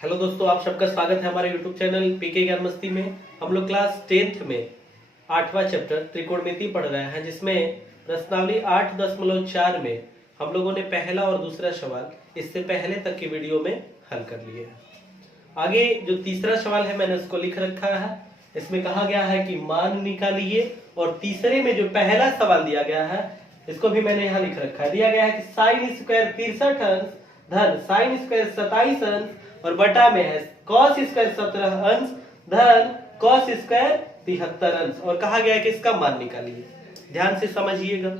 Hello दोस्तों, आप सबका स्वागत है हमारे YouTube चैनल पीके ज्ञान मस्ती में। हम लोग क्लास 10th में 8वां चैप्टर त्रिकोणमिति पढ़ रहे हैं, जिसमें प्रश्नावली 8.4 में हम लोगों ने पहला और दूसरा सवाल इससे पहले तक की वीडियो में हल कर लिए हैं। आगे जो तीसरा सवाल है मैंने उसको लिख रखा है। इसमें कहा गया है कि मान निकालिए, और तीसरे में जो पहला सवाल दिया गया है इसको भी मैंने यहाँ लिख रखा है। दिया गया है कि साइन स्क्वायर 63 अंश धन साइन स्क्वायर 27 अंश और बटा में है कॉस स्क्वायर 17 अंश धन कॉस स्क्वायर 73 अंश, और कहा गया है कि इसका मान निकालिए। ध्यान से समझिएगा,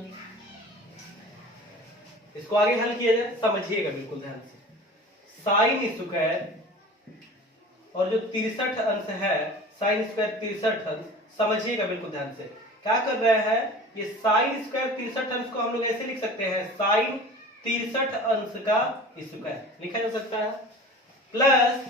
इसको आगे हल किया जाए, समझिएगा बिल्कुल ध्यान से। साइन स्क्वायर और जो 63 अंश है, साइन स्क्वायर 63 अंश, समझिएगा बिल्कुल ध्यान से। क्या कर रहे हैं, ये साइन स्क्वायर 63 अंश को हम लोग ऐसे लिख सकते हैं, साइन 63 अंश का स्क्वायर लिखा जा सकता है, प्लस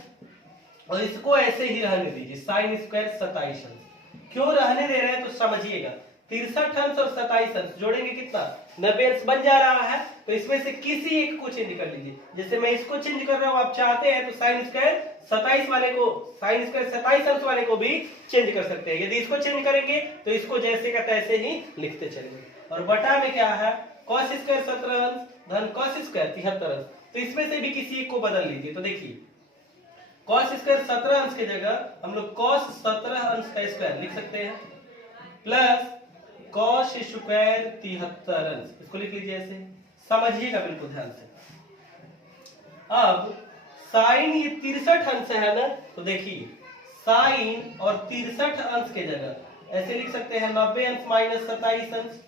और इसको ऐसे ही रहने दीजिए, साइन स्क्वायर 27 अंश। क्यों रहने दे रहे हैं तो समझिएगा। 63 अंश और 27 अंश जोड़ेंगे कितना, 90 अंश बन जा रहा है। तो इसमें से किसी एक को चेंज कर लीजिए। जैसे मैं इसको चेंज कर रहा हूं, आप चाहते हैं तो साइन स्क्वायर 27 वाले को, साइन स्क्वायर 27 अंश वाले को भी चेंज कर सकते हैं। यदि इसको चेंज करेंगे तो इसको जैसे का तैसे ही लिखते चलेंगे। और बटा में क्या है, कॉस स्क्वायर 17 अंश धन कॉस स्क्वायर 73 अंश। तो इसमें से भी किसी एक को बदल लीजिए। तो देखिए, कॉस स्क्वायर 17 अंश की जगह हम लोग कॉस 17 अंश का स्क्वायर लिख सकते हैं, प्लस कॉस स्क्वायर 73 अंश, इसको लिख लीजिए ऐसे। समझिएगा बिल्कुल ध्यान से। अब साइन ये 63 अंश है ना, तो देखिए साइन और 63 अंश के जगह ऐसे लिख सकते हैं 90 अंश माइनस 27 अंश।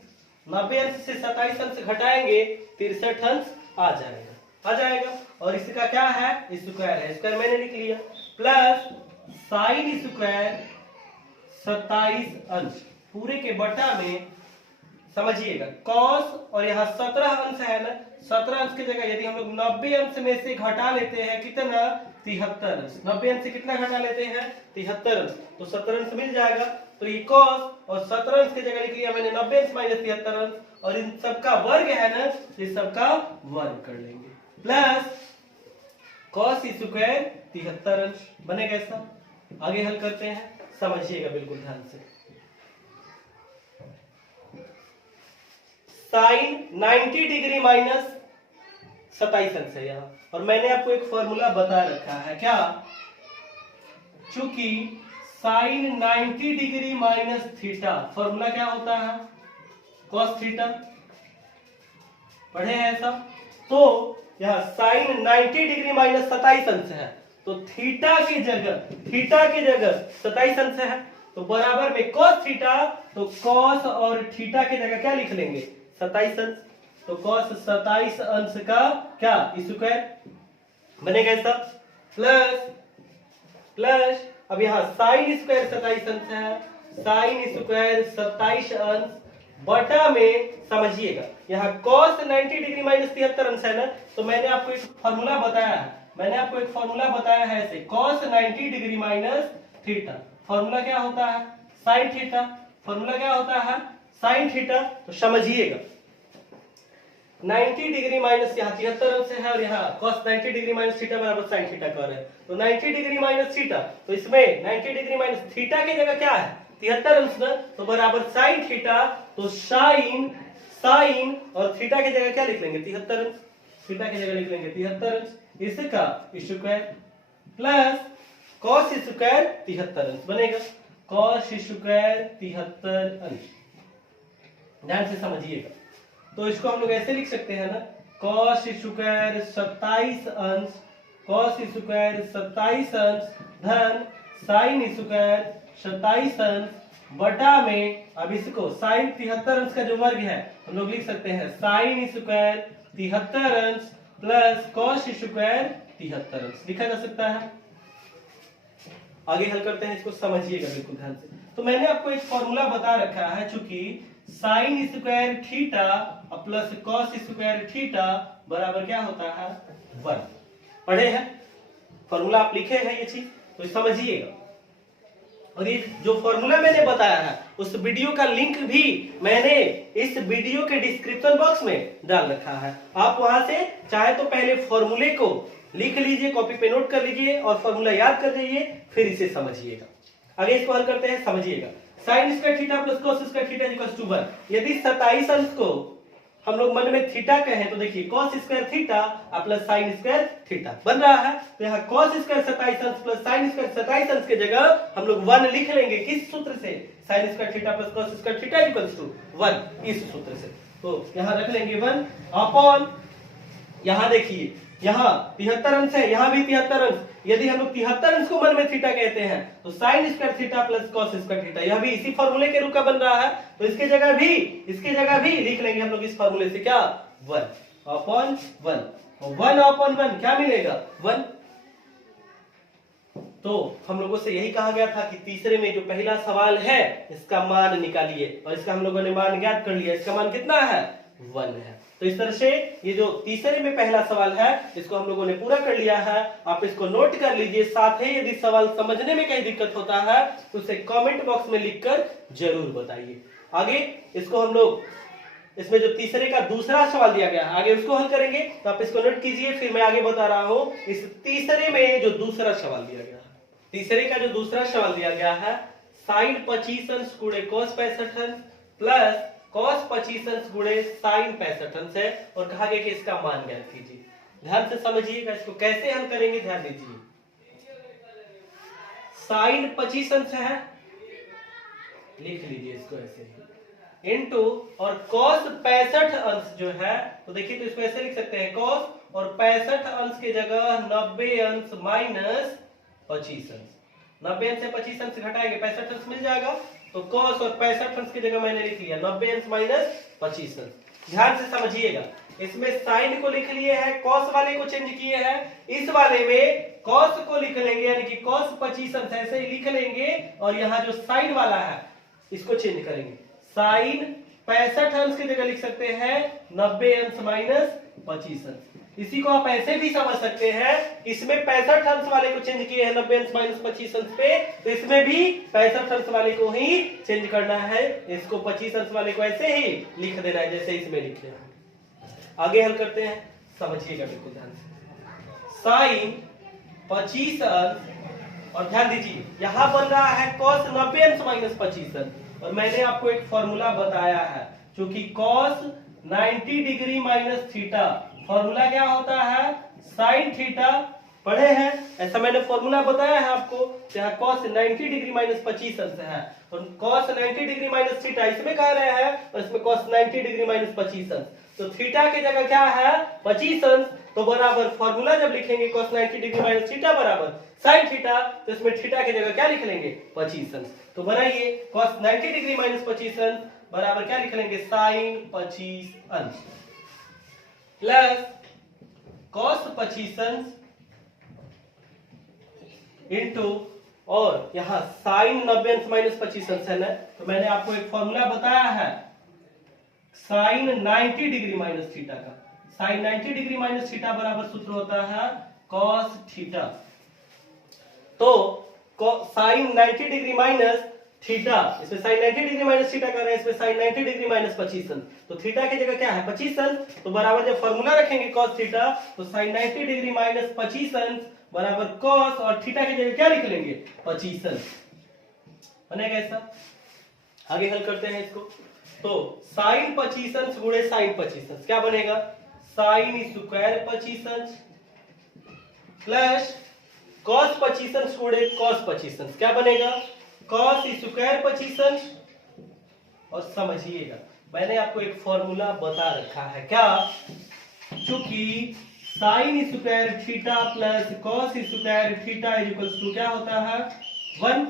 90 अंश से 27 अंश घटाएंगे, 63 अंश आ जाएगा। और इसका क्या है, स्क्वायर है, स्क्वायर मैंने लिख लिया, प्लस साइन स्क्वायर 27 अंश पूरे के बटा में, समझिएगा कॉस और यहाँ 17 अंश है ना, 17 अंश की जगह यदि हम लोग 90 अंश में से घटा लेते हैं कितना, 73 अंश। 90 अंश से कितना घटा लेते हैं, 73 अंश, तो 17 अंश मिल जाएगा। तो ये कॉस और 17 अंश की जगह लिख लिया मैंने 90 अंश माइनस 73 अंश, और इन सबका वर्ग है ना, इस सबका वर्ग कर लेंगे, प्लस कॉस स्क्वायर 73 अंश बनेगा ऐसा। आगे हल करते हैं, समझिएगा बिल्कुल ध्यान से। साइन 90 डिग्री माइनस 27 अंश है यहाँ, और मैंने आपको एक फॉर्मूला बता रखा है। क्या, चूंकि sine 90 degree minus theta, formula क्या होता है, कॉस थीटा, पढ़े हैं ऐसा। तो यहाँ साइन 90 डिग्री माइनस 27 अंश है, तो थीटा की जगह 27 अंश है, तो बराबर में कॉस थीटा, तो कॉस और थीटा की जगह क्या लिख लेंगे, 27 अंश। तो कॉस 27 अंश का क्या, स्क्वायर बनेगा ऐसा, प्लस अब यहाँ साइन स्क्वायर 27 अंश है, साइन स्क्वायर 27 अंश बटा में, समझिएगा यहाँ cos 90 डिग्री माइनस 73 अंश है ना, तो मैंने आपको एक फॉर्मूला बताया है ऐसे, cos 90 degree minus theta, formula क्या होता है, साइन थीटा, फॉर्मूला क्या होता है, साइन थीटा। तो समझिएगा 90 डिग्री माइनस यहाँ 73 अंश है, और यहाँ cos 90 डिग्री माइनस थीटा बराबर साइन थीटा कर रहे हैं। तो 90 डिग्री माइनस थीटा, तो इसमें 90 डिग्री माइनस थीटा की जगह क्या है, 73 अंश ना, तो बराबर साइन थीटा, तो साइन और थीटा की जगह क्या लिख लेंगे, 73 अंश, थीटा की जगह लिख लेंगे 73 अंश, इसका स्क्वायर, प्लस कॉस स्क्वायर 73 अंश बनेगा, कॉस स्क्वायर 73 अंश। ध्यान से समझिएगा। तो इसको हम लोग ऐसे लिख सकते हैं ना, कॉस स्क्वायर 27 अंश, कॉस स्क्वायर 27 अंश धन साइन स्क्वायर 27 अंश बटा में, अब इसको साइन 73 अंश का जो वर्ग है हम लोग लिख सकते हैं, साइन स्क्वायर 73 अंश प्लस कॉस स्क्वायर 73 अंश लिखा जा सकता है। आगे हल करते हैं, इसको समझिएगा बिल्कुल ध्यान से। तो मैंने आपको एक फॉर्मूला बता रखा है, चूंकि sine square theta plus cos square theta बराबर क्या होता है, वर्ग। पढ़े हैं, फॉर्मूला आप लिखे हैं ये चीज, तो समझिएगा। और ये जो फॉर्मूला मैंने बताया है उस वीडियो का लिंक भी मैंने इस वीडियो के डिस्क्रिप्शन बॉक्स में डाल रखा है। आप वहां से चाहे तो पहले फॉर्मूले को लिख लीजिए, कॉपी पे नोट कर लीजिए और फॉर्मूला याद कर लीजिए, फिर इसे समझिएगा। आगे इसको हल करते हैं, समझिएगा। Sine square theta plus cos square theta equals to 1। यदि 27 अंश को हम लोग मन में थीटा कहें तो देखिए cos square theta plus sign square theta बन रहा है। तो यहाँ कॉस स्क्वायर 27 अंश प्लस साइन स्क्वायर 27 अंश के जगह हम लोग 1 लिख लेंगे। किस सूत्र से? Sine square theta plus cos square theta equals to 1, इस सूत्र से। तो यहाँ रख लेंगे 1 अपॉन, यहाँ देखिए यहाँ 73 अंश है, यहाँ भी 73 अंश। यदि हम लोग 73 अंश को मन में थीटा कहते हैं तो sign square theta plus cos square theta, यह भी इसी फॉर्मूले के रूप का बन रहा है। तो इसके जगह भी लिख लेंगे हम लोग इस फॉर्मूले से क्या? 1 अपॉन 1। 1 अपॉन 1 क्या मिलेगा? 1। तो हम लोगों से यही कहा गया था कि तीसरे में जो पहला सवाल है इसका मान निकालिए, और इसका हम लोगों ने मान ज्ञात कर लिया। इसका मान कितना है? 1 है। तो इस तरह से ये जो तीसरे में पहला सवाल है इसको हम लोगों ने पूरा कर लिया है। आप इसको नोट कर लीजिए। साथ ही यदि सवाल समझने में कहीं दिक्कत होता है तो उसे कमेंट बॉक्स में लिखकर जरूर बताइए। आगे इसको हम लोग, इसमें जो तीसरे का दूसरा सवाल दिया गया है आगे उसको हल करेंगे। तो आप इसको नोट कीजिए, फिर मैं आगे बता रहा हूं। इस तीसरे में जो दूसरा सवाल दिया गया है, तीसरे का जो दूसरा सवाल दिया गया है, साइन 25 अंश गुणे कॉस 65 अंश प्लस कॉस 25 अंश गुणे साइन 65 अंश है, और कहा गया कि इसका मान ज्ञात कीजिए। ध्यान से समझिएगा, इसको कैसे हम करेंगे ध्यान दीजिए। साइन 25 अंश है, लिख लीजिए इसको ऐसे ही, इनटू और कॉस 65 अंश जो है, तो देखिए तो इसको ऐसे लिख सकते हैं, कॉस और 65 अंश के जगह 90 अंश माइनस 25 अंश। 90 अंश से 25 अंश घटाएंगे 65 अंश मिल जाएगा। तो cos और 65 अंश की जगह मैंने लिख लिया 90 अंश माइनस 25 अंश। ध्यान से समझिएगा, इसमें साइन को लिख लिए हैं, cos वाले को चेंज किए हैं। इस वाले में cos को लिख लेंगे, यानी कि cos 25 अंश ऐसे ही लिख लेंगे, और यहाँ जो साइन वाला है इसको चेंज करेंगे। साइन 65 अंश की जगह लिख सकते हैं 90 अंश माइनस 25 अंश। इसी को आप ऐसे भी समझ सकते हैं, इसमें 65 अंश वाले को चेंज किए हैं 90 अंश माइनस 25 अंश पे, तो इसमें भी 65 अंश वाले को ही चेंज करना है। इसको 25 अंश वाले को ऐसे ही लिख देना है जैसे इसमें लिख लिया। आगे हल करते हैं, समझिएगा बिल्कुल ध्यान से। साइन 25 अंश, और ध्यान दीजिए यहां बन रहा है cos 90 अंश माइनस 25 अंश, और मैंने आपको एक फॉर्मूला बताया है, क्योंकि cos 90 degree minus theta formula क्या होता है? Sine theta. पढ़े हैं, ऐसा मैंने फॉर्मूला बताया है आपको। यहाँ cos 90 डिग्री माइनस 25 अंश है, और cos 90 डिग्री माइनस थीटा इसमें कह रहे हैं, और इसमें cos 90 डिग्री माइनस 25 अंश। तो थीटा की जगह क्या है? 25 अंश। तो बराबर फॉर्मूला जब लिखेंगे cos 90 डिग्री माइनस थीटा बराबर साइन थीटा, तो इसमें थीटा की जगह क्या लिख लेंगे? 25 अंश। तो बनाइए cos 90 डिग्री माइनस 25 अंश बराबर क्या लिख लेंगे? साइन 25 अंश प्लस cos 25 अंश इंटू, और यहाँ साइन 90 अंश माइनस 25 अंश है ना, तो मैंने आपको एक फॉर्मूला बताया है साइन 90 डिग्री माइनस थीटा का। साइन 90 डिग्री माइनस थीटा बराबर सूत्र होता है cos थीटा। तो साइन 90 डिग्री माइनस थीटा, इसमें साइन 90 डिग्री माइनस थीटा कर रहे हैं, इसमें साइन 90 डिग्री माइनस 25 अंश। तो थीटा की जगह क्या है? 25 अंश। तो बराबर जब फॉर्मूला रखेंगे cos थीटा, तो साइन 90 डिग्री माइनस 25 अंश बराबर cos, और थीटा की जगह क्या लिख लेंगे? 25 अंश। बनेगा ऐसा। आगे हल करते हैं इसको। तो साइन 25 अंश गुणे साइन 25 अंश क्या बनेगा? साइन स्क्वायर 25 अंश प्लस cos 25 अंश गुणे cos 25 अंश क्या बनेगा? cos स्क्वायर 25 अंश। और समझिएगा मैंने आपको एक फॉर्मूला बता रखा है, क्या? चूंकि sine square theta plus cos square theta equals to क्या होता है? 1।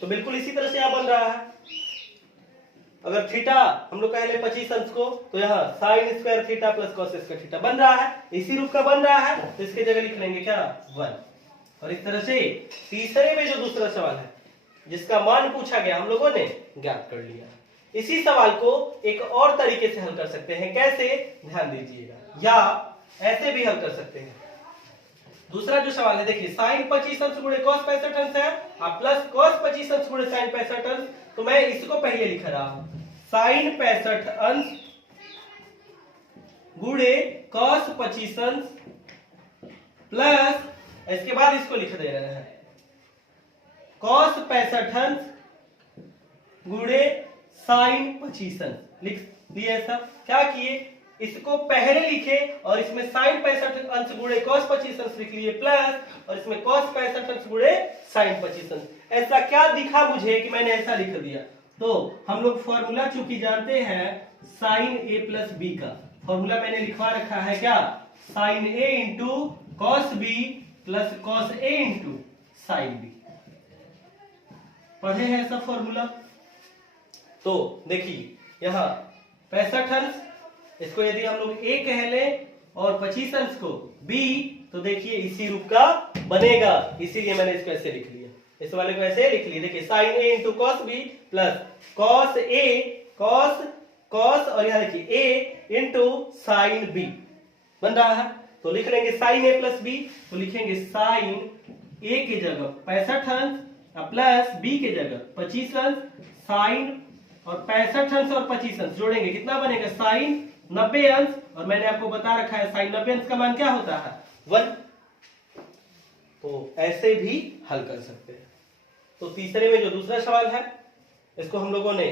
तो बिल्कुल इसी तरह से यहां बन रहा है। अगर थीटा हम लोग कह ले 25 अंश को, तो यहाँ sign square theta plus cos square theta बन रहा है, इसी रूप का बन रहा है, तो इसके जगह लिख लेंगे क्या? 1। और इस तरह से तीसरे में जो दूसरा सवाल है जिसका मान पूछा गया हम लोगों ने ज्ञात कर लिया। इसी सवाल को एक और तरीके से हल कर सकते हैं। कैसे? ध्यान दीजिएगा, या ऐसे भी हल कर सकते हैं। दूसरा जो सवाल है देखिए, साइन 25 अंश गुणे cos 65 अंश है, प्लस cos 25 अंश गुणे साइन 65 अंश। तो मैं इसको पहले लिख रहा हूं, साइन 65 अंश गुणे cos 25 अंश प्लस इसके बाद इसको लिख दे रहे हैं cos 65 अंश गुणे sin 25 अंश। लिख दिए ऐसा। क्या किए, इसको पहले लिखे और इसमें sin 65 अंश गुणे cos 25 अंश लिख लिए, प्लस और इसमें cos 65 अंश गुणे sin 25 अंश। ऐसा क्या दिखा मुझे कि मैंने ऐसा लिख दिया। तो हम लोग फॉर्मूला चूंकि जानते हैं sin a प्लस b का, फॉर्मूला मैंने लिखवा रखा है क्या, sin a into cos b plus cos a into sin b। पढ़े हैं ऐसा फॉर्मूला। तो देखिए यहाँ 65 अंश, इसको यदि हम लोग a कह लें और 25 अंश को b, तो देखिए इसी रूप का बनेगा, इसीलिए मैंने इसको ऐसे लिख लिया, इस वाले को ऐसे लिख लिया। देखिए sin a into cos b plus cos a cos और यहाँ देखिए a इंटू sin b बन रहा है। तो लिख लेंगे sin a प्लस b, तो लिखेंगे sin a की जगह 65 अंश प्लस b की जगह 25 अंश sin, और 65 अंश और 25 अंश जोड़ेंगे कितना बनेगा sin 90 अंश, और मैंने आपको बता रखा है sin 90 अंश का मान क्या होता है 1। तो ऐसे भी हल कर सकते हैं। तो तीसरे में जो दूसरा सवाल है इसको हम लोगों ने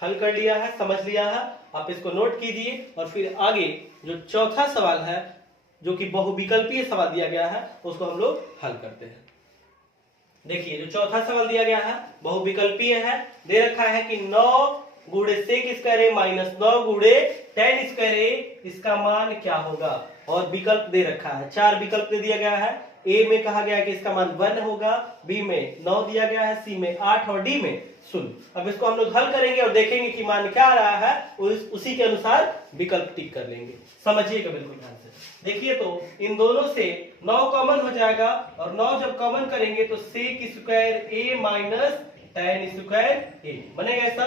हल कर लिया है, समझ लिया है, आप इसको नोट कीजिए। और फिर आगे जो चौथा सवाल है जो कि बहुविकल्पीय सवाल दिया गया है उसको हम लोग हल करते हैं। देखिए जो चौथा सवाल दिया गया है बहुविकल्पीय है, दे रखा है कि 9 गुणे सेक स्क्वायर ए माइनस 9 गुणे tan स्क्वायर ए, इसका मान क्या होगा। और विकल्प दे रखा है, 4 विकल्प दे दिया गया है। ए में कहा गया है कि इसका मान 1 होगा, बी में 9 दिया गया है, सी में 8 और डी में 0। अब इसको हम लोग हल करेंगे और देखेंगे कि मान क्या आ रहा है, उसी के अनुसार विकल्प टिक कर लेंगे। समझिएगा बिल्कुल ध्यान से। देखिए तो इन दोनों से 9 कॉमन हो जाएगा, और 9 जब कॉमन करेंगे तो सेक स्क्वायर ए माइनस tan स्क्वायर ए बनेगा ऐसा।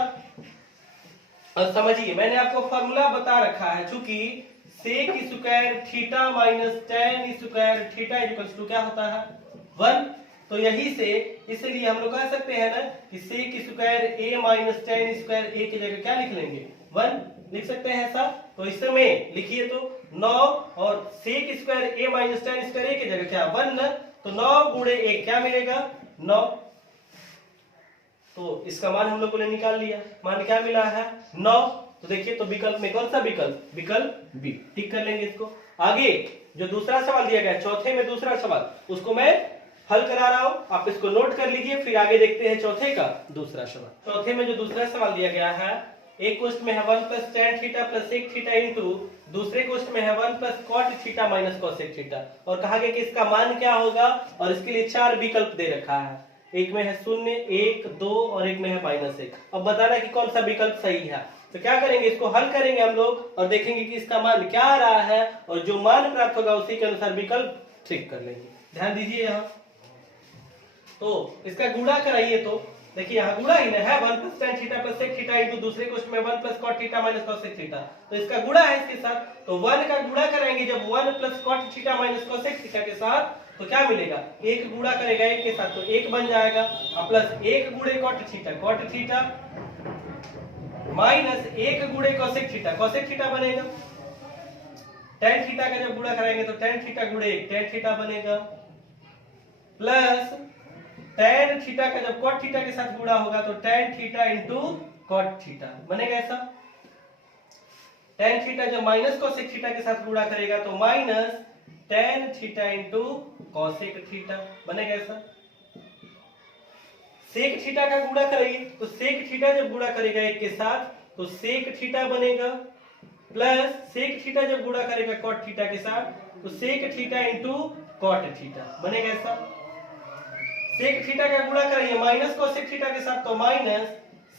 और समझिए मैंने आपको फॉर्मूला बता रखा है, चूंकि sec square theta minus tan square theta equal to क्या होता है 1। तो यही से इसलिए हम लोग कह सकते हैं ना कि सेक स्क्वायर ए माइनस tan स्क्वायर ए की जगह क्या लिख लेंगे 1 लिख सकते हैं ऐसा। तो इसमें लिखिए तो 9 और सेक स्क्वायर ए माइनस tan स्क्वायर ए की जगह क्या 1 ना, तो 9 गुणे 1 क्या मिलेगा 9। तो इसका मान हम लोगों ने निकाल लिया, मान क्या मिला है 9। तो देखिए तो विकल्प में कौन सा विकल्प, विकल्प बी, टिक कर लेंगे इसको। आगे जो दूसरा सवाल दिया गया चौथे में दूसरा सवाल, उसको मैं हल करा रहा हूं, आप इसको नोट कर लीजिए, फिर आगे देखते हैं चौथे का दूसरा सवाल। चौथे में जो दूसरा सवाल दिया गया है, एक क्वेश्चन में है 1 plus tan theta plus sec theta into, दूसरे क्वेश्चन में है 1 plus cot theta minus cosec theta, और कहा गया कि इसका मान क्या होगा, और इसके लिए 4 विकल्प दे रखा है। एक में है 0, 1, 2 और एक में है -1। अब बताना कि कौन सा विकल्प सही है। तो क्या करेंगे, इसको हल करेंगे हम लोग और देखेंगे कि इसका मान क्या आ रहा है, और जो मान प्राप्त होगा उसी के अनुसार विकल्प ठीक कर लेंगे। ध्यान दीजिए यहाँ। तो इसका गुणा कराइए, तो देखिए यहाँ गुणा ही ना है 1 plus tan theta plus sec theta into दूसरे क्वेश्चन में 1 plus cot theta minus cosec theta, तो इसका गुणा है इसके साथ। तो 1 का गुणा कराएंगे जब 1 plus cot theta minus cosec theta के साथ, तो क्या मिलेगा, 1 गुणा करेगा 1 के साथ तो 1 बन जाएगा, और प्लस 1 गुणे कॉट थीटा माइनस 1 गुणे कोसेक थीटा बनेगा। tan थीटा का जब गुणा कराएंगे तो tan थीटा गुणे 1 tan थीटा बनेगा, प्लस tan थीटा का जब cot थीटा के साथ गुणा होगा तो tan theta into cot theta बनेगा ऐसा। tan थीटा जब माइनस कोसेक थीटा के साथ गुणा करेगा तो minus tan theta into cosec theta बनेगा ऐसा। सेक थीटा का गुणा करेंगे तो सेक थीटा जब गुणा करेगा 1 के साथ तो सेक थीटा बनेगा, प्लस सेक थीटा जब गुणा करेगा cot थीटा के साथ तो sec theta into cot theta बनेगा ऐसा। सेक थीटा का गुणा करेंगे माइनस कोसेक थीटा के साथ तो minus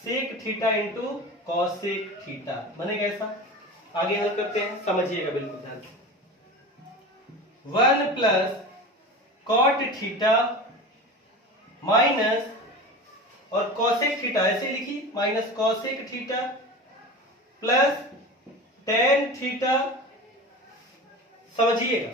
sec theta into cosec theta बनेगा ऐसा। आगे हल करते हैं, समझिएगा बिल्कुल ध्यान से। 1 प्लस कॉट थीटा माइनस और कोसेक थीटा ऐसे लिखिए, minus cosec theta plus tan theta. समझिएगा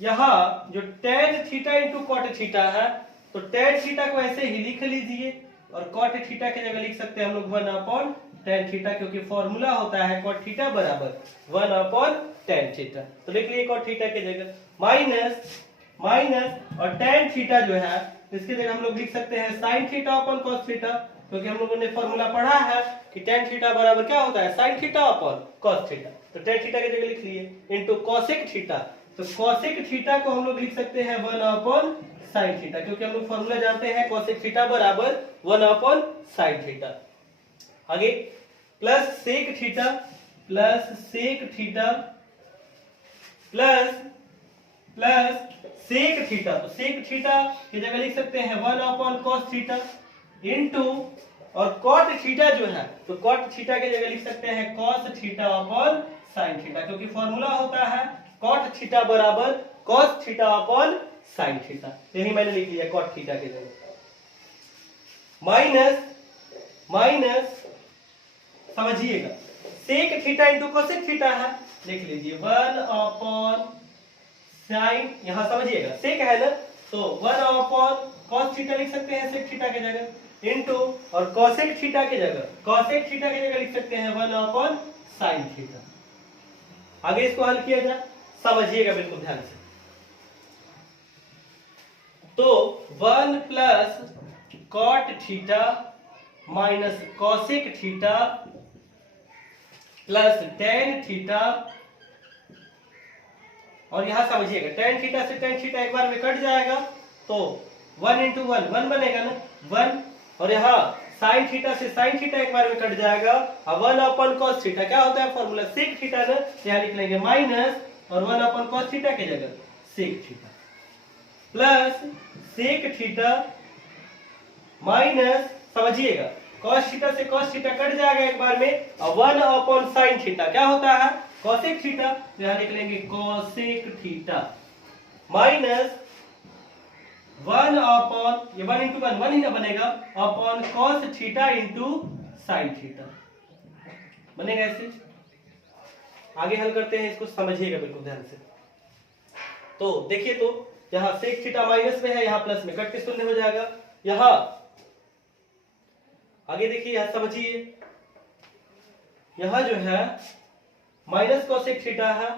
यहां जो tan theta into cot theta है तो tan थीटा को ऐसे ही लिख लीजिए, और cot थीटा की जगह लिख सकते हैं हम लोग 1/tan थीटा, क्योंकि फॉर्मूला होता है cot थीटा बराबर 1/tan थीटा। तो लिख लिए cot थीटा की जगह, माइनस माइनस और tan थीटा जो है इसकी जगह हम लोग लिख सकते हैं sin theta upon cos theta, क्योंकि हम लोगों ने फॉर्मूला पढ़ा है कि tan थीटा बराबर क्या होता है sin theta upon cos theta. तो tan थीटा की जगह लिख लिए इनटू cosec थीटा, तो cosec थीटा को हम लोग लिख सकते हैं 1 अपॉन sin थीटा, क्योंकि हम लोग फॉर्मूला जानते हैं cosec थीटा बराबर 1 अपॉन sin थीटा। आगे plus sec theta plus sec theta plus sec theta, तो sec थीटा की जगह लिख सकते हैं 1 अपॉन cos थीटा इनटू और cot थीटा जो है तो cot थीटा की जगह लिख सकते हैं cos theta upon sin theta, क्योंकि फॉर्मूला होता है cot थीटा बराबर cos theta upon sin theta. यही मैंने लिख लिया cot थीटा की जगह। माइनस समझिएगा sec theta into cosec theta है, लिख लीजिए 1 अपॉन sin, यहां समझिएगा sec है ना तो 1 अपॉन cos थीटा लिख सकते हैं sec थीटा की जगह इनटू और cosec थीटा की जगह लिख सकते हैं 1 अपॉन sin थीटा। आगे इसको हल किया जाए, समझिएगा बिल्कुल ध्यान से। तो 1 plus cot theta minus cosec theta plus tan theta, और यहां समझिएगा tan थीटा से tan थीटा एक बार में कट जाएगा तो 1 इंटू 1 1 बनेगा ना 1, और यहाँ sin थीटा से sin थीटा एक बार में कट जाएगा, अब 1 अपॉन cos थीटा क्या होता है फॉर्मूला sec थीटा ना, यहाँ लिख लेंगे माइनस और 1 अपॉन cos थीटा की जगह sec theta plus sec theta minus समझिएगा cos थीटा से cos थीटा कट जाएगा एक बार में, और 1 अपॉन sin थीटा क्या होता है cosec थीटा, तो यहां लिख लेंगे cosec थीटा माइनस 1 अपॉन ये 1 इंटू 1 ही ना बनेगा upon cos theta into sin theta बनेगा ऐसे। आगे हल करते हैं, इसको समझिएगा बिल्कुल ध्यान से। तो देखिए तो यहाँ sec थीटा माइनस में है, यहाँ प्लस में कट के शून्य हो जाएगा। यहाँ आगे देखिए, यहाँ समझिए, यहाँ जो है माइनस cosec थीटा है,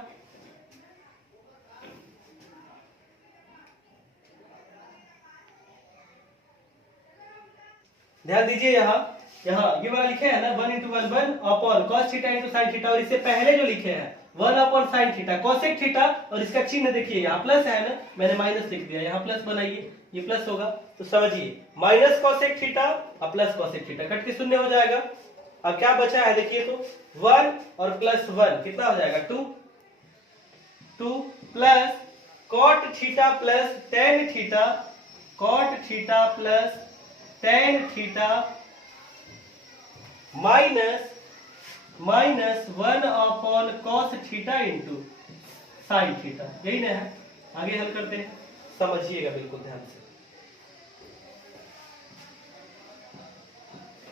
ध्यान दीजिए यहाँ ये वाला लिखे है ना 1 into 1 1 upon cos theta into sin theta, और इससे पहले जो लिखे हैं 1 upon sin theta cosec theta, और इसका चिन्ह देखिए यहाँ प्लस है ना, मैंने माइनस लिख दिया, यहाँ प्लस बनाइए, ये प्लस होगा, तो समझिए माइनस cosec थीटा और प्लस cosec थीटा कट के शून्य हो जाएगा। अब क्या बचा है देखिए तो 1 और प्लस 1 कितना हो जाएगा 2 plus cot theta plus tan theta, cot theta plus tan theta minus 1 upon cos theta into sin theta, यही ना है। आगे हल करते हैं, समझिएगा बिल्कुल ध्यान से।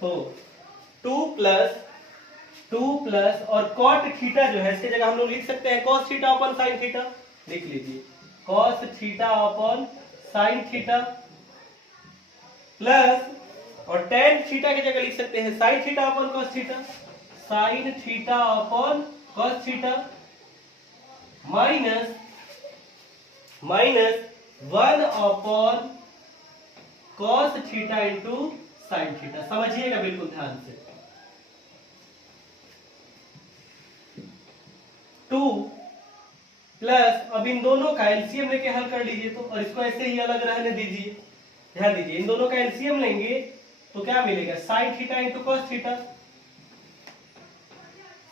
तो 2 प्लस और cot थीटा जो है इसकी जगह हम लोग लिख सकते हैं cos theta upon sin theta, लिख लीजिए cos theta upon sin theta plus और tan थीटा की जगह लिख सकते हैं sin theta upon cos theta, sin theta upon cos theta minus 1 upon cos theta into sin theta, समझिएगा बिल्कुल ध्यान से। 2 प्लस, अब इन दोनों का एलसीएम लेके हल कर लीजिए तो, और इसको ऐसे ही अलग रहने दीजिए। ध्यान दीजिए, इन दोनों का एलसीएम लेंगे तो क्या मिलेगा sin theta into cos theta,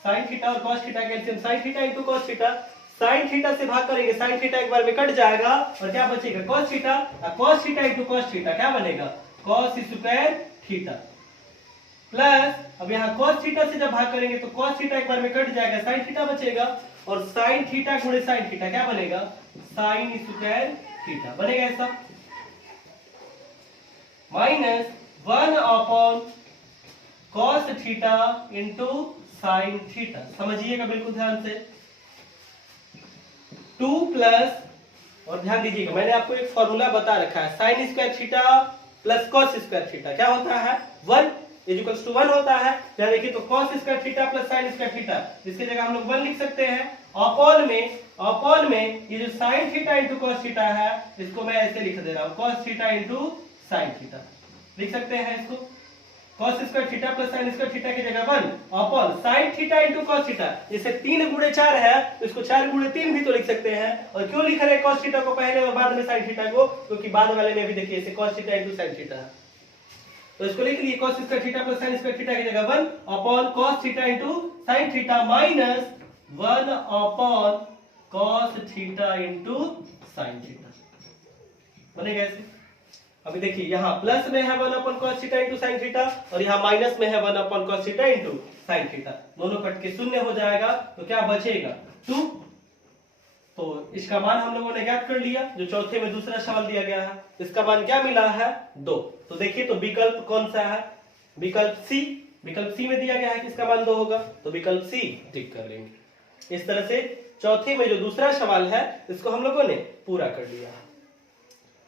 sin theta और cos थीटा का LCM sin theta into cos theta, sin theta से भाग करेंगे sin थीटा एक बार में कट जाएगा और क्या बचेगा cos थीटा, और cos theta into cos theta क्या बनेगा cos स्क्वायर थीटा प्लस, अब यहाँ cos थीटा से जब भाग करेंगे तो cos थीटा एक बार में कट जाएगा sin थीटा बचेगा, और sin थीटा गुणे sin थीटा क्या बनेगा sin स्क्वायर थीटा बनेगा ऐसा, minus 1 upon cos theta into sin theta, समझिएगा बिल्कुल ध्यान से। 2 प्लस, और ध्यान दीजिएगा मैंने आपको एक फॉर्मूला बता रखा है sin square theta plus cos square theta क्या होता है 1 इक्वल्स टू 1 होता है। यहाँ देखिए तो cos square theta plus sin square theta, जिसकी जगह हम लोग 1 लिख सकते हैं, अपॉन में ये जो sine theta into cos theta है, इसको मैं ऐसे लिख दे रहा हूं, cos theta into sine theta लिख सकते हैं इसको। Cos square theta plus sign square theta की जगह 1 upon sine theta into cos theta. जैसे 3 गुणे 4 है तो इसको 4 गुणे 3 भी तो लिख सकते हैं। और क्यों लिख रहे हैं कॉस थीटा को पहले और बाद में साइन थीटा को? क्योंकि बाद वाले में भी देखिए इसे cos theta into sine theta है, तो इसको लिख लिए cos square theta plus sin square theta की जगह 1 upon cos theta into sin theta minus 1 upon cos theta into sin theta. बनेगा ऐसे। अभी देखिए यहाँ प्लस में है 1 upon cos theta into sin theta और यहाँ माइनस में है 1 upon cos theta into sin theta. दोनों कट के शून्य हो जाएगा तो क्या बचेगा 2। तो इसका मान हम लोगों ने ज्ञात कर लिया, जो चौथे में दूसरा सवाल दिया गया है। इसका मान क्या मिला है 2। तो देखिए तो विकल्प कौन सा है? विकल्प सी। विकल्प सी में दिया गया है कि इसका मान 2 होगा, तो विकल्प सी टिक कर लेंगे। इस तरह से चौथे में जो दूसरा सवाल है इसको हम लोगों ने पूरा कर लिया है।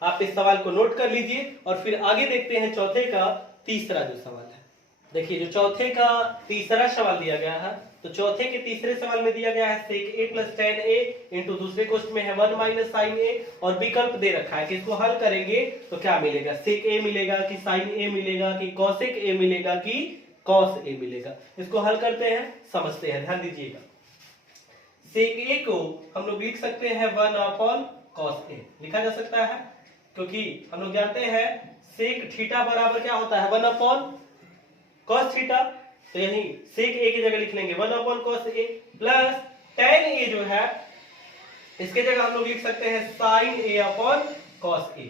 आप इस सवाल को नोट कर लीजिए और फिर आगे देखते हैं चौथे का तीसरा जो सवाल है। देखिए जो चौथे का तीसरा सवाल दिया गया है, तो चौथे के तीसरे सवाल में दिया गया है sec a plus tan a into दूसरे क्वेश्चन में है 1 माइनस sin a और विकल्प दे रखा है कि इसको हल करेंगे तो क्या मिलेगा, sec a मिलेगा कि sin a मिलेगा कि cosec a मिलेगा कि cos a मिलेगा। इसको हल करते हैं, समझते हैं, ध्यान दीजिएगा। sec a को हम लोग लिख सकते हैं 1 अपॉन cos a लिखा जा सकता है, क्योंकि हम लोग जानते हैं sec थीटा बराबर क्या होता है 1 अपॉन cos थीटा। तो यही sec a की जगह लिख लेंगे 1 upon cos a plus tan a जो है इसके जगह हम लोग लिख सकते हैं sin a upon cos a,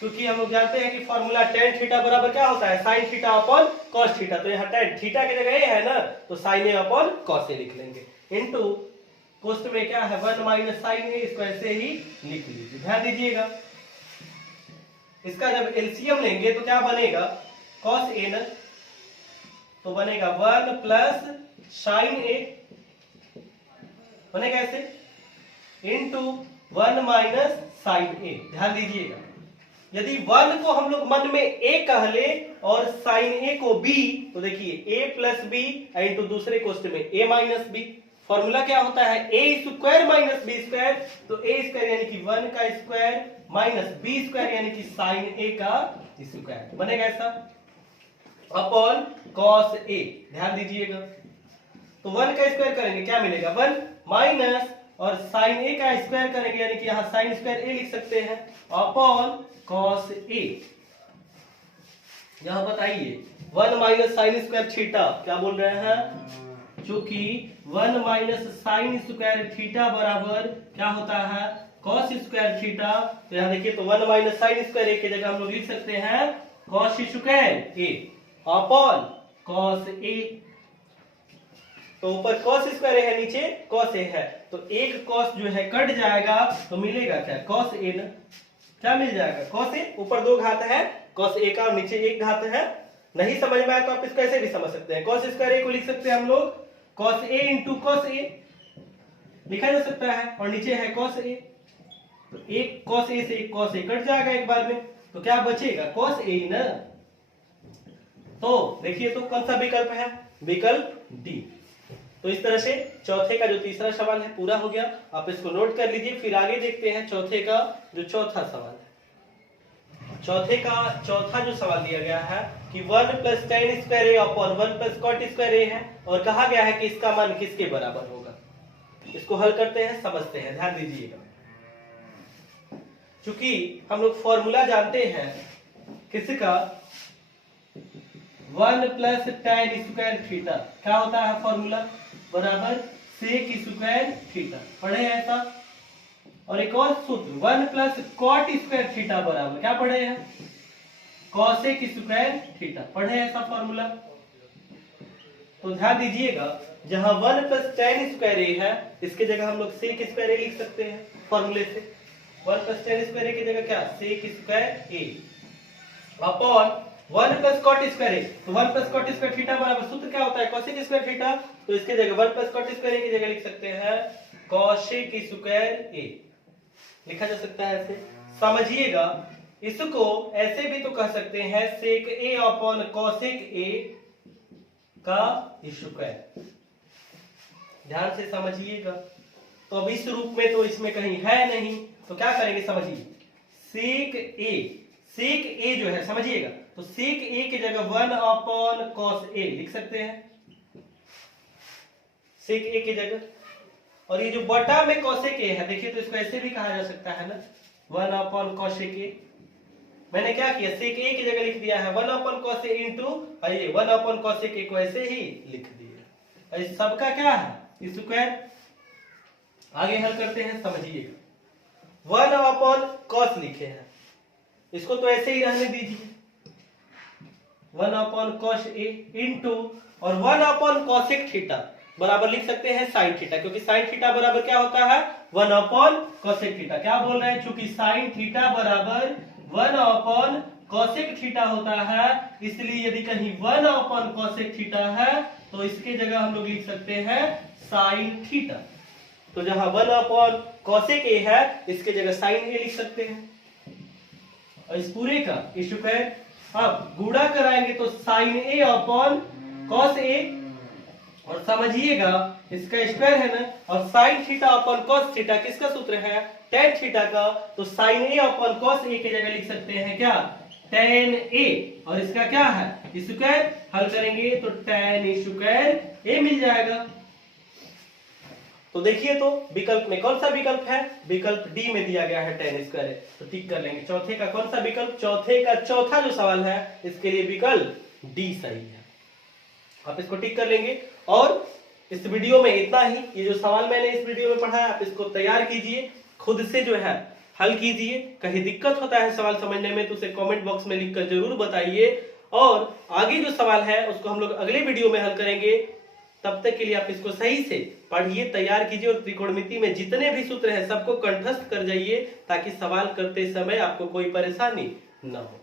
क्योंकि हम लोग जानते हैं कि फॉर्मूला tan थीटा बराबर क्या होता है sin theta upon cos theta. तो यहाँ tan थीटा की जगह a है ना, तो sin a upon cos a लिख लेंगे इनटू क्वेश्चन में क्या है 1 माइनस sin a, इसको ऐसे ही लिख लीजिए। ध्यान दीजिएगा इसका जब एलसीएम लेंगे तो क्या बनेगा cos a ना, तो बनेगा 1 प्लस sin a बनेगा ऐसे इंटू 1 माइनस sin a। ध्यान दीजिएगा यदि 1 को हम लोग मन में a कह ले और sin a को b, तो देखिए a प्लस b इंटू दूसरे क्वेश्चन में a माइनस b। फॉर्मूला क्या होता है a square minus b square, तो a स्क्वायर यानी कि 1 का स्क्वायर माइनस b स्क्वायर यानी कि sin a का स्क्वायर बनेगा ऐसा अपॉन cos a। ध्यान दीजिएगा तो 1 का स्क्वायर करेंगे क्या मिलेगा 1 माइनस और sin a का स्क्वायर करेंगे यानी कि यहाँ sin स्क्वायर a लिख सकते हैं अपॉन cos a। यहां बताइए 1 माइनस sin स्क्वायर थीटा क्या बोल रहे हैं, चूंकि 1 माइनस sin स्क्वायर थीटा बराबर क्या होता है cos स्क्वायर थीटा। तो यहाँ देखिए तो 1 माइनस sin स्क्वायर a की जगह हम लोग लिख सकते हैं cos square a upon cos a। तो ऊपर cos स्क्वायर है नीचे cos a है, तो एक cos जो है कट जाएगा तो मिलेगा क्या cos a ना, क्या मिल जाएगा cos a। ऊपर 2 घात है cos a का और नीचे 1 घात है। नहीं समझ में आया तो आप इसको ऐसे भी समझ सकते हैं, cos स्क्वायर a को लिख सकते हैं हम लोग cos a into cos a लिखा जा सकता है और नीचे है cos a। तो एक cos a से एक cos a कट जाएगा एक बार में, तो क्या बचेगा cos a ना। तो देखिए तो कौन सा विकल्प है, विकल्प डी। तो इस तरह से चौथे का जो तीसरा सवाल है पूरा हो गया। आप इसको नोट कर लीजिए, फिर आगे देखते हैं चौथे का जो चौथा सवाल है। चौथे का चौथा जो सवाल दिया गया है कि 1 प्लस tan स्क्वायर ए अपॉन 1 प्लस cot स्क्वायर ए है और कहा गया है कि इसका मान किसके बराबर होगा। इसको हल करते हैं, समझते हैं, ध्यान दीजिएगा। चूंकि हम लोग फॉर्मूला जानते हैं किसका 1 प्लस tan स्क्वायर थीटा क्या होता है फॉर्मूला बराबर sec स्क्वायर थीटा, पढ़े हैं ऐसा। और एक और सूत्र 1 प्लस cot स्क्वायर थीटा बराबर क्या पढ़े हैं cosec स्क्वायर थीटा, पढ़े हैं ऐसा फॉर्मूला। तो ध्यान दीजिएगा जहां 1 प्लस tan स्क्वायर ए है इसके जगह हम लोग sec स्क्वायर ए लिख सकते हैं फॉर्मूले से। 1 प्लस tan स्क्वायर ए की जगह क्या sec स्क्वायर ए अपॉन 1 प्लस cot स्क्वायर ए। तो 1 प्लस cot स्क्वायर थीटा बराबर सूत्र क्या होता है cosec स्क्वायर थीटा, तो इसके जगह 1 प्लस cot स्क्वायर ए की जगह लिख सकते हैं cosec स्क्वायर ए लिखा जा सकता है ऐसे। समझिएगा इसको ऐसे भी तो कह सकते हैं sec a upon cosec a का स्क्वायर। ध्यान से समझिएगा। तो अब इस रूप में तो इसमें कहीं है नहीं, तो क्या करेंगे समझिए, सेक ए जो है समझिएगा, तो सेक ए की जगह 1/cos ए लिख सकते हैं, सेक ए की जगह। और ये जो बटा में cosec ए है, देखिए तो इसको ऐसे भी कहा जा सकता है ना, 1/cosec ए। मैंने क्या किया, सेक ए की जगह लिख दिया है 1/cos ए इंटू, ये 1/cosec ए को ऐसे ही लिख दिया। और इस सबका क्या है, स्क्वायर। आगे हल करते हैं, समझिएगा। 1/cos लिखे हैं, इसको तो ऐसे ही रहने दीजिए, 1/cos ए इंटू, और 1/cosec थीटा बराबर लिख सकते हैं sin थीटा, क्योंकि sin थीटा बराबर क्या होता है, 1/cosec थीटा। क्या बोल रहे हैं, चूंकि sin थीटा बराबर 1/cosec थीटा होता है, इसलिए यदि कहीं 1/cosec थीटा है तो इसके जगह हम लोग लिख सकते हैं sin थीटा। तो जहां 1/cosec ए है, इसके जगह sin ए लिख सकते हैं। और इस पूरे का स्क्वायर, अब गुणा कराएंगे तो sin a/cos ए, और समझिएगा इसका स्क्वायर है ना, और sin थीटा/cos थीटा किसका सूत्र है, tan थीटा का, तो sin a/cos ए की जगह लिख सकते हैं क्या, tan a, और इसका क्या है स्क्वायर। हल करेंगे तो tan स्क्वायर a मिल जाएगा। तो देखिए तो विकल्प में कौन सा विकल्प है, विकल्प डी में दिया गया है tan स्क्वायर, तो टिक कर लेंगे। चौथे का कौन सा विकल्प, चौथे का चौथा जो सवाल है, इसके लिए विकल्प डी सही है, आप इसको टिक कर लेंगे। और इस वीडियो में इतना ही, ये जो सवाल मैंने इस वीडियो में पढ़ा है, आप इसको तैयार कीजिए, खुद से जो है हल कीजिए। कहीं दिक्कत होता है सवाल समझने में तो उसे कमेंट बॉक्स में लिखकर जरूर बताइए, और आगे जो सवाल है उसको हम लोग अगले वीडियो में हल करेंगे। तब तक के लिए आप इसको सही से पढ़िए, तैयार कीजिए, और त्रिकोणमिति में जितने भी सूत्र हैं सबको कंठस्थ कर जाइए, ताकि सवाल करते समय आपको कोई परेशानी न हो।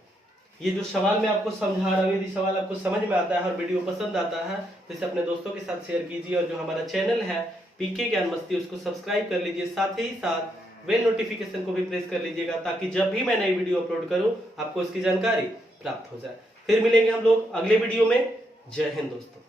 ये जो सवाल मैं आपको समझा रहा हूँ, यदि सवाल आपको समझ में आता है और वीडियो पसंद आता है तो इसे अपने दोस्तों के साथ शेयर कीजिए, और जो हमारा चैनल है पीके ज्ञान मस्ती, उसको सब्सक्राइब कर लीजिए, साथ ही साथ बेल नोटिफिकेशन को भी प्रेस कर लीजिएगा, ताकि जब भी मैं नई वीडियो अपलोड करूं आपको इसकी जानकारी प्राप्त हो जाए। फिर मिलेंगे हम लोग अगले वीडियो में। जय हिंद दोस्तों।